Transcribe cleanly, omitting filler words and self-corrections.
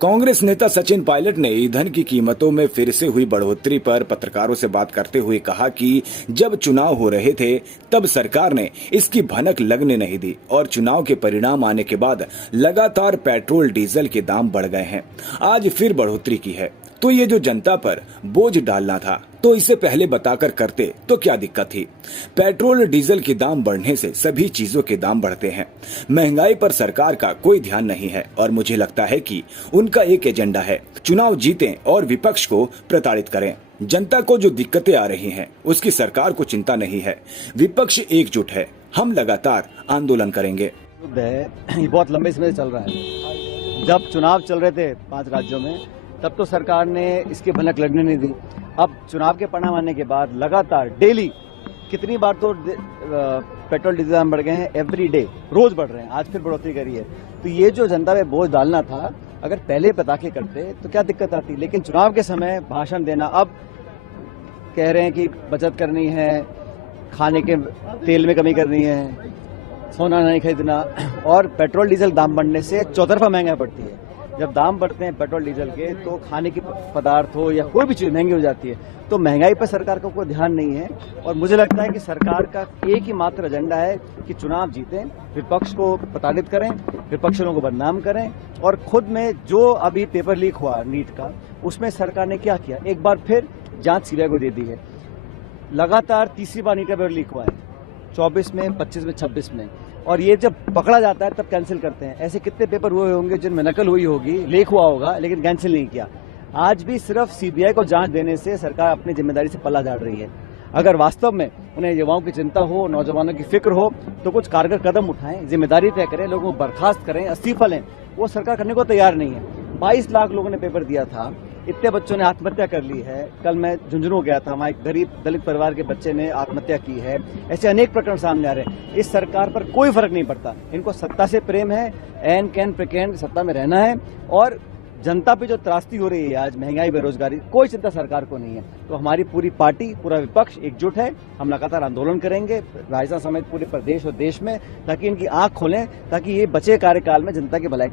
कांग्रेस नेता सचिन पायलट ने ईंधन की कीमतों में फिर से हुई बढ़ोतरी पर पत्रकारों से बात करते हुए कहा कि जब चुनाव हो रहे थे तब सरकार ने इसकी भनक लगने नहीं दी और चुनाव के परिणाम आने के बाद लगातार पेट्रोल डीजल के दाम बढ़ गए हैं। आज फिर बढ़ोतरी की है तो ये जो जनता पर बोझ डालना था तो इसे पहले बताकर करते तो क्या दिक्कत थी। पेट्रोल डीजल के दाम बढ़ने से सभी चीजों के दाम बढ़ते हैं। महंगाई पर सरकार का कोई ध्यान नहीं है और मुझे लगता है कि उनका एक एजेंडा है, चुनाव जीतें और विपक्ष को प्रताड़ित करें। जनता को जो दिक्कतें आ रही हैं उसकी सरकार को चिंता नहीं है। विपक्ष एकजुट है, हम लगातार आंदोलन करेंगे। ये बहुत लंबे समय से चल रहा है। जब चुनाव चल रहे थे 5 राज्यों में तब तो सरकार ने इसकी भनक लगने नहीं दी। अब चुनाव के परिणाम आने के बाद लगातार डेली कितनी बार तो पेट्रोल डीजल दाम बढ़ गए हैं, एवरी डे रोज बढ़ रहे हैं। आज फिर बढ़ोतरी करी है। तो ये जो जनता पे बोझ डालना था, अगर पहले बता के करते तो क्या दिक्कत आती। लेकिन चुनाव के समय भाषण देना, अब कह रहे हैं कि बचत करनी है, खाने के तेल में कमी करनी है, सोना नहीं खरीदना, और पेट्रोल डीजल दाम बढ़ने से चौतरफा महंगाई बढ़ती है। जब दाम बढ़ते हैं पेट्रोल डीजल के तो खाने के पदार्थ हो या कोई भी चीज महंगी हो जाती है। तो महंगाई पर सरकार का कोई ध्यान नहीं है और मुझे लगता है कि सरकार का एक ही मात्र एजेंडा है कि चुनाव जीतें, विपक्ष को प्रताड़ित करें, विपक्षियों को बदनाम करें। और खुद में जो अभी पेपर लीक हुआ नीट का, उसमें सरकार ने क्या किया, एक बार फिर जांच सीबीआई को दे दी है। लगातार तीसरी बार नीट का पेपर लीक हुआ है, 24 में, 25 में, 26 में। और ये जब पकड़ा जाता है तब कैंसिल करते हैं। ऐसे कितने पेपर हुए होंगे जिनमें नकल हुई होगी, लीक हुआ होगा, लेकिन कैंसिल नहीं किया। आज भी सिर्फ सीबीआई को जांच देने से सरकार अपनी जिम्मेदारी से पल्ला झाड़ रही है। अगर वास्तव में उन्हें युवाओं की चिंता हो, नौजवानों की फिक्र हो, तो कुछ कारगर कदम उठाएं, जिम्मेदारी तय करें, लोगों को बर्खास्त करें, इस्तीफा लें। वो सरकार करने को तैयार नहीं है। 22 लाख लोगों ने पेपर दिया था, इतने बच्चों ने आत्महत्या कर ली है। कल मैं झुंझुनू गया था, वहां एक गरीब दलित परिवार के बच्चे ने आत्महत्या की है। ऐसे अनेक प्रकरण सामने आ रहे हैं। इस सरकार पर कोई फर्क नहीं पड़ता। इनको सत्ता से प्रेम है, एन कैन प्रकेंड सत्ता में रहना है। और जनता पे जो त्रासदी हो रही है आज, महंगाई, बेरोजगारी, कोई चिंता सरकार को नहीं है। तो हमारी पूरी पार्टी, पूरा विपक्ष एकजुट है। हम लगातार आंदोलन करेंगे राजस्थान समेत पूरे प्रदेश और देश में, ताकि इनकी आंख खोलें, ताकि ये बचे कार्यकाल में जनता की भलाई